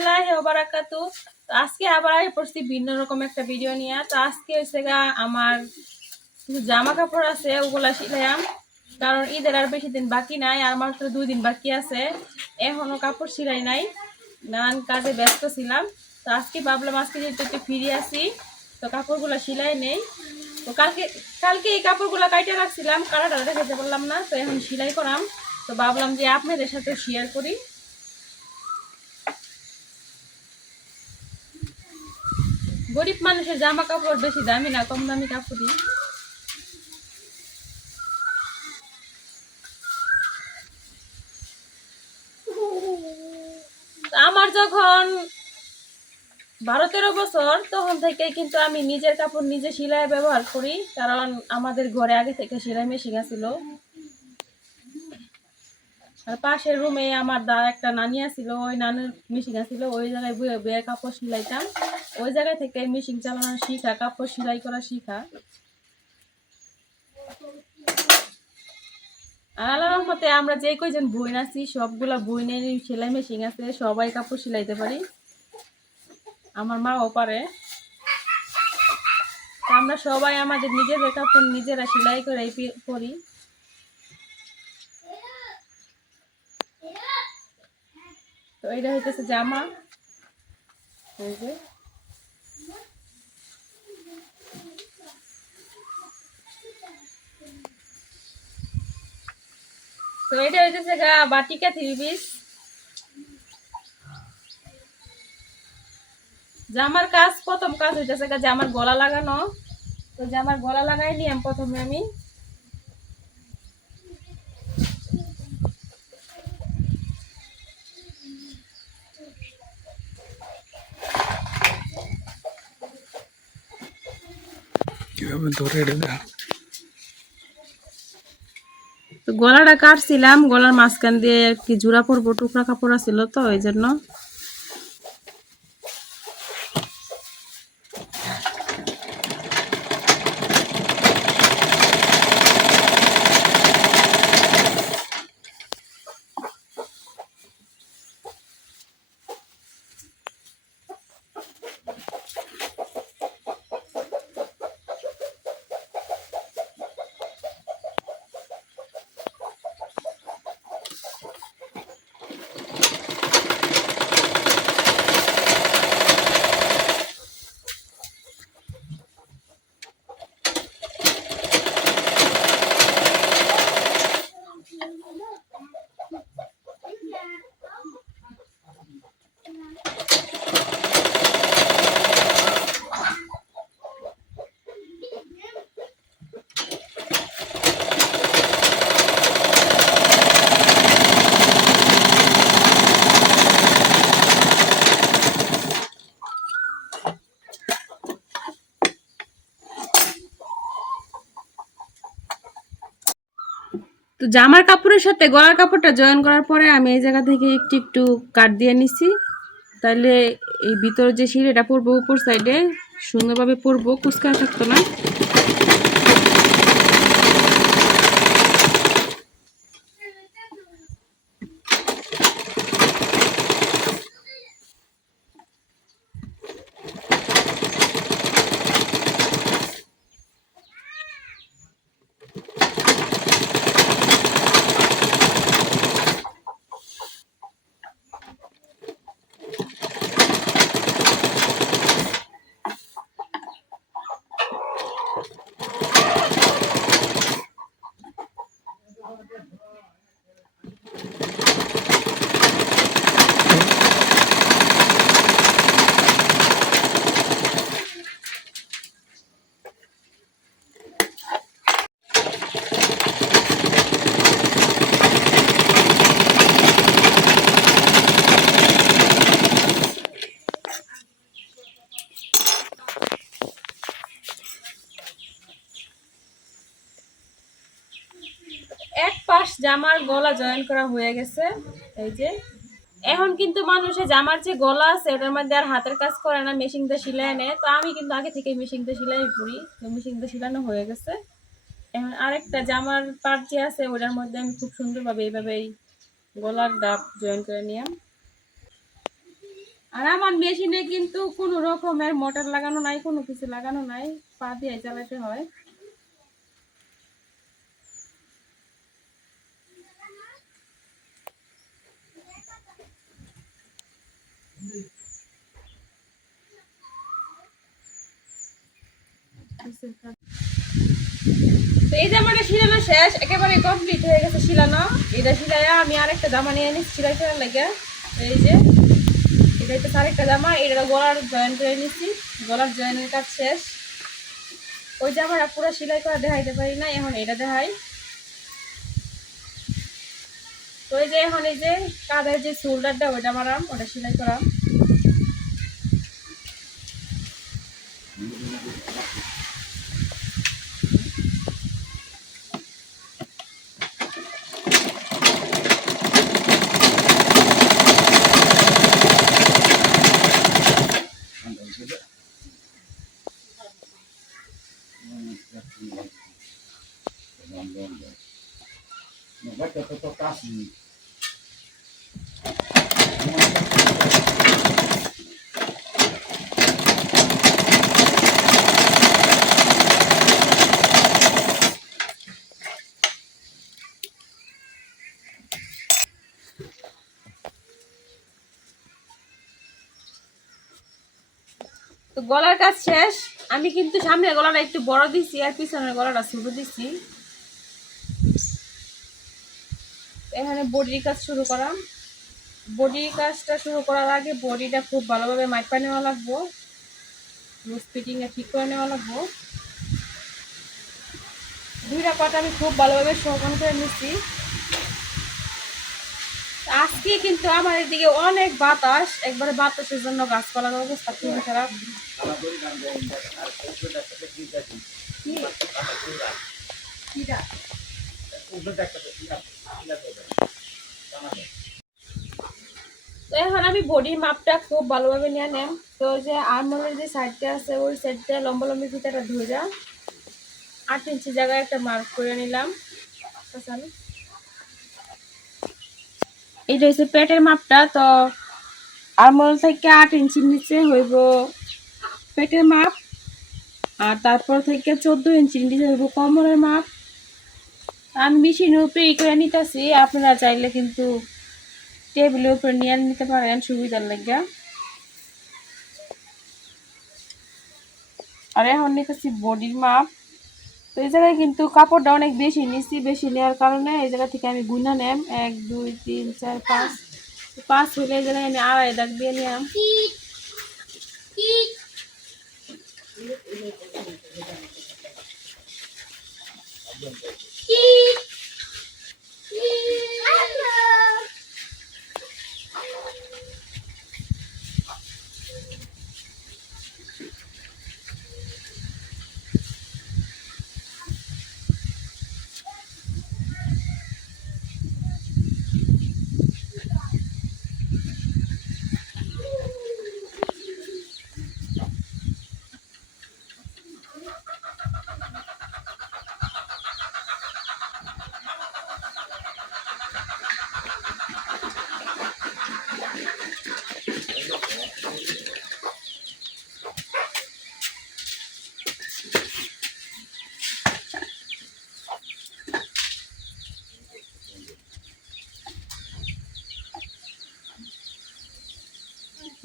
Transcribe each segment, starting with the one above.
রাহমাতুল্লাহি ওয়া বারাকাতুহু। তো আজকে আবার পড়ছি ভিন্ন রকম একটা ভিডিও নিয়ে। তো আজকে হচ্ছে আমার কিছু জামা কাপড় আছে, ওগুলা সিলাইলাম। কারণ ঈদের আর বেশি দিন বাকি নাই, আর মাত্র 2 দিন বাকি আছে। এখনো কাপড় সিলাই নাই, নানান কাজে ব্যস্ত ছিলাম। তো আজকে ভাবলাম আজকে যেহেতু একটু ফ্রি আছি, তো কাপড়গুলো সিলাই নেই। তো কালকে কালকে এই কাপড়গুলো কাইটে রাখছিলাম, কালারটা দেখাতে পারলাম না, তো এখন সিলাই করাম। তো ভাবলাম যে আপনাদের সাথে শেয়ার করি। গরিব মানুষের জামা কাপড় বেশি দামি না, কম দামি কাপড়ই। আমার যখন 12-13 বছর তখন থেকে কিন্তু আমি নিজের কাপড় নিজে সেলাই ব্যবহার করি, কারণ আমাদের ঘরে আগে থেকে সেলাই মেশিন ছিল। আর পাশের রুমে আমার একটা নানি আছিল, ওই নানুর মেশিন ছিল, ওই জায়গায় বয়ে বয়ে কাপড় সেলাইতাম। ওই জায়গা থেকে মেশিন চালানো শিখা, কাপড় সেলাই করা শিখা। আর আল্লাহর রহমতে আমরা যে কয়জন বোন আছি, সবগুলা বোনের সেলাই মেশিন আছে, সবাই কাপড় সেলাইতে পারি। আমার মাও পারে। আমরা সবাই আমাদের নিজেদের কাপড় নিজেরা সেলাই করে পরি। তো এটা হইতেছে জামা। এই যে তো এটা হইতেছে বাটিকা 3 পিস। জামার কাজ, প্রথম কাজ হইতেছে জামার গলা লাগানো। তো জামার গলা লাগাই নিলাম প্রথমে আমি। তো গলাটা কাটছিলাম, গলার মাঝখান দিয়ে কি জোড়া পরবো, টুকরা কাপড় ছিল তো এই জন্য। তো জামার কাপড়ের সাথে গলার কাপড়টা জয়েন করার পরে আমি এই জায়গা থেকে একটু একটু কাট দিয়ে নিছি, তাহলে এই ভিতরে যে সিঁড়িটা পরবো উপর সাইডে সুন্দরভাবে পরবো, কুচকা থাকতো না। এক পাশ জামার গলা জয়েন করা হয়ে গেছে। এই যে এখন কিন্তু মানুষের জামার যে গলা আছে ওটার মধ্যে আর হাতের কাজ করে না, মেশিন দিয়ে সিলাই নেয়। তো আমি কিন্তু আগে থেকে মেশিন দিয়ে সিলাই করি, তো মেশিন দিয়ে সিলানো হয়ে গেছে। এখন আরেকটা জামার পার্ট যে আছে ওটার মধ্যে আমি খুব সুন্দরভাবে এইভাবে গলার ডাব জয়েন করে নিলাম। আর আমার মেশিনে কিন্তু কোনো রকমের মোটর লাগানো নাই, কোনো কিছু লাগানো নাই, পা দিয়ে চালাতে হয়। তো এই জামাটা শিলানো শেষ, একেবারে কমপ্লিট হয়ে গেছে শিলানো। এটা শিলাইয়া আমি আরেকটা জামা নিয়ে নিচ্ছি সেলাই করার লাগে। এই যে এটা হচ্ছে আরেকটা জামা, এটা গলার জয়েন করে নিচ্ছি, গলার জয়েনের কাজ শেষ। ওই জামাটা পুরো সেলাই করা দেখাইতে পারি না, এখন এটা দেখাই। তো এই যে এখন এই যে কাঁধের যে শোল্ডারটা ওইটা মারাম, ওটা সেলাই করাম। তো গলার কাজ শেষ। আমি কিন্তু সামনের গলাটা একটু বড় দিছি আর পিছনের গলাটা ছোট দিছি। এখানে বডির কাজ শুরু করাম। বডির কাজটা শুরু করার আগে বডিটা খুব ভালোভাবে মাইপা নেওয়া লাগবো, লুজ ফিটিং এ ঠিক করে নেওয়া লাগবো। দুইটা পাট আমি খুব ভালোভাবে সমান করে নিচ্ছি। আজকে কিন্তু আমার এদিকে অনেক বাতাস, একবারে বাতাসের জন্য গাছপালার অবস্থা খুবই খারাপ। তো এখন আমি বডির মাপটা খুব ভালোভাবে নিয়ে নেম। তো যে আর্মহোলের যে সাইডটা আছে ওই সাইডটা লম্বালম্বি ফিতাটা ধরে 8 ইঞ্চি জায়গায় একটা মার্ক করে নিলাম। এটা হচ্ছে পেটের মাপটা। তো আর্মহোল থেকে 8 ইঞ্চির নিচে হইব পেটের মাপ, আর তারপর থেকে 14 ইঞ্চির নিচে হইব কোমরের মাপ। আমি মেশিনের উপরে ই করে নিতেছি, আপনারা চাইলে কিন্তু টেবিলের উপরে নিয়ে নিতে পারেন সুবিধার লাগে। আর এখন নিতেছি বডির মাপ। তো এই জায়গায় কিন্তু কাপড়টা অনেক বেশি নিচ্ছি, বেশি নেওয়ার কারণে এই জায়গা থেকে আমি গুনা নেম 1 2 3 4 5 5 হলে এই জায়গায় আমি 2.5 দাগ দিয়ে নিলাম।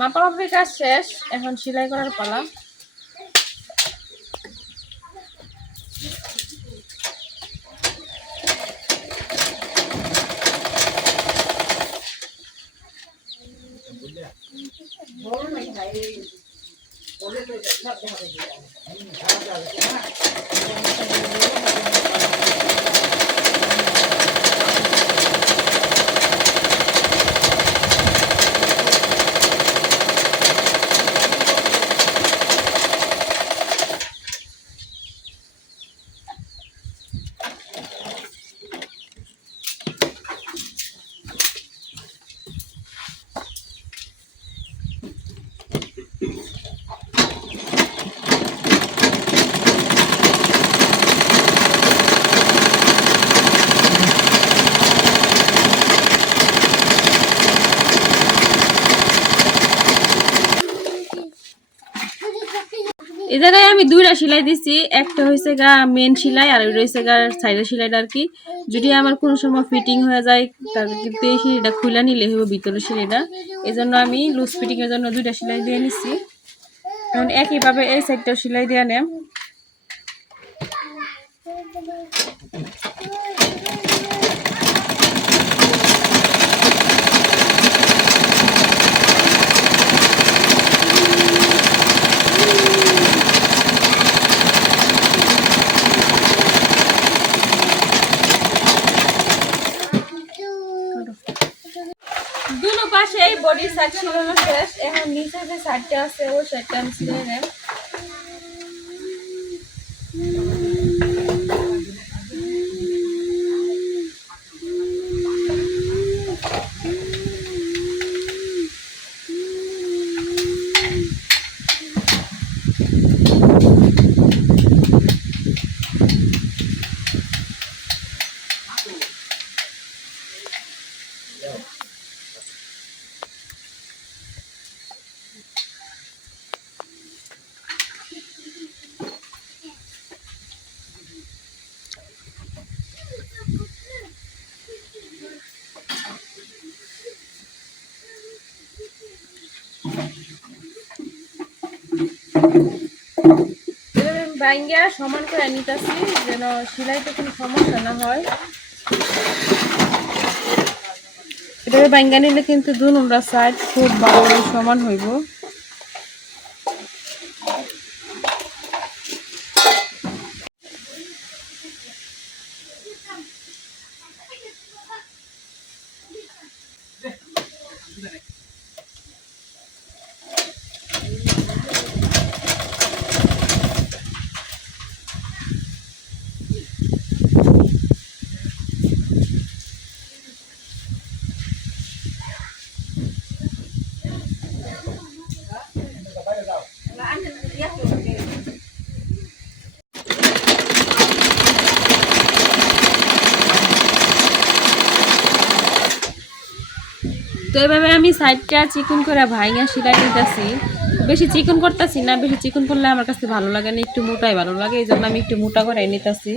মাপামাপির কাজ শেষ, এখন সেলাই করার পালা। এই জায়গায় আমি দুইটা সেলাই দিছি, একটা হয়েছে গা মেন সেলাই আর ওইটা হয়েছে গা সাইডের সেলাইটা আর কি। যদি আমার কোনো সময় ফিটিং হয়ে যায় তাহলে কিন্তু এই সেলাইটা খুলে নিলে হবে ভিতরের সেলাইটা, এই জন্য আমি লুজ ফিটিং এর জন্য দুইটা সেলাই দিয়ে নিছি। এখন একইভাবে এই সাইডটাও সেলাই দিয়ে নেম। দুনো পাশে এই বডি সাইড সাজানো শেষ, এখন নিচে যে সাইডটা আছে ওই সাইডটা আমি সিলাই নেব। বাইঙ্গা সমান করে নিতেছি যেন সেলাইতে কোনো সমস্যা না হয়। এভাবে বাইঙ্গা নিলে কিন্তু দুনো সাইড খুব ভালো সমান হইব। তো এভাবে আমি সাইডটা চিকন করে ভাইঙা সেলাই নিতেছি। বেশি চিকন করতেছি না, বেশি চিকন করলে আমার কাছে ভালো লাগে না, একটু মোটাই ভালো লাগে, এই জন্য আমি একটু মোটা করে নিতেছি।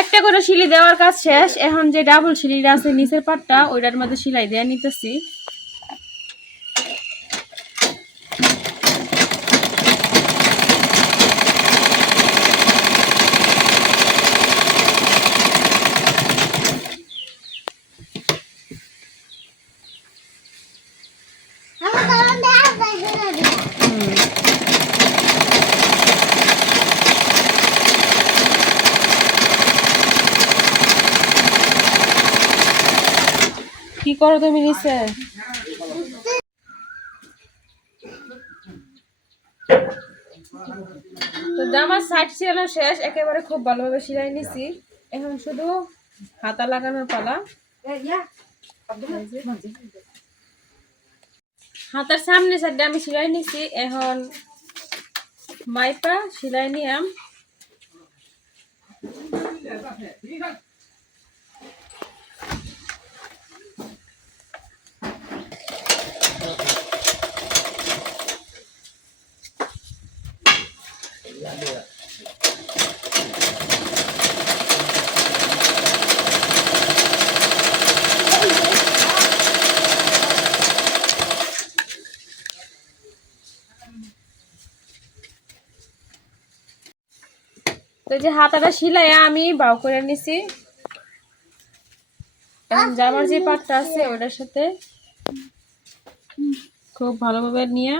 একটা করে সিলি দেওয়ার কাজ শেষ, এখন যে ডাবল সিলিটা আছে নিচের পাটটা ওইটার মধ্যে সেলাই দেয়া নিতেছি। কি করো তুমি নিচে? তো জামার সাইড সিলানো শেষ, একেবারে খুব ভালোভাবে সেলাই নিছি। এখন শুধু হাতা লাগানোর পালা। হাতার সামনে সাইডে আমি সেলাই নিছি, এখন মাইপা সেলাই নিয়াম। তো যে হাতাটা সেলাই আমি বাউ করে নিছি, এখন জামার যে পাটটা আছে ওটার সাথে খুব ভালোভাবে নিয়ে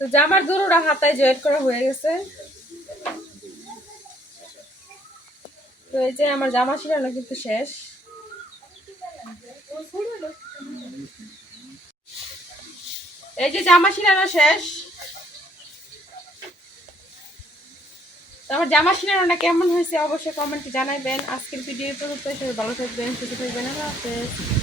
তো জামার দুটোটা হাতায় জয়েট করা হয়ে গেছে। তো এই যে আমার জামা ছিলানো কিন্তু শেষ। এই যে জামা ছিলানো শেষ। তো আমার জামা ছিলানোটা কেমন হয়েছে অবশ্যই কমেন্টে জানাবেন। আজকের ভিডিও পর্যন্ত ভালো থাকবেন, সুস্থ থাকবেন। আল্লাহ হাফেজ।